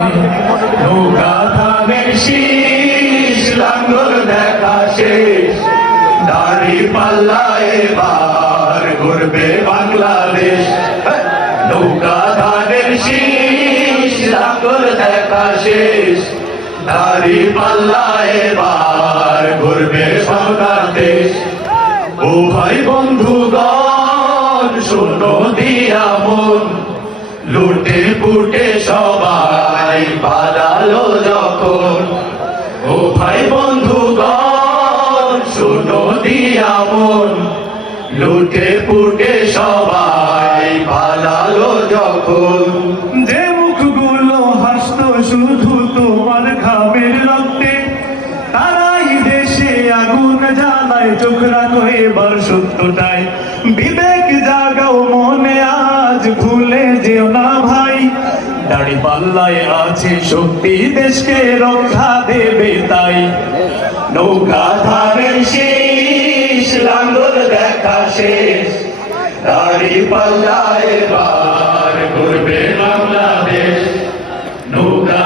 নৌকা ধানের শীষ লাঙ্গল দেখা শেষ দাড়ি পাল্লা এবার ঘুরবে বাংলাদেশ। নৌকা ধানের শীষ লাঙ্গল দেখা শেষ দাড়ি পাল্লা এবার ঘুরবে বাংলাদেশ। ও ভাই বন্ধুগণ শোনো দিয়া মন লুটে পুটে সবাই পালালো যখন। ও ভাই বন্ধুগণ শোনো দিয়া মন লুটে পুটে সবাই পালালো যখন। যে মুখগুলো হাসতো শুধু তোমার ঘামের রক্তে, তারাই দেশে আগুন জ্বালায়। চোখ রাখো এবার সত্যটাই, বিবেক জাগাও মনে আজ ভুলে যেও না ভাই। দাড়ি পাল্লায় আছে শক্তি, দেশকে রক্ষা দেবে তাই। নৌকা ধানের শীষ লাঙ্গল দেখা শেষ দাড়ি পাল্লা এবার ঘুরবে বাংলাদেশ। নৌকা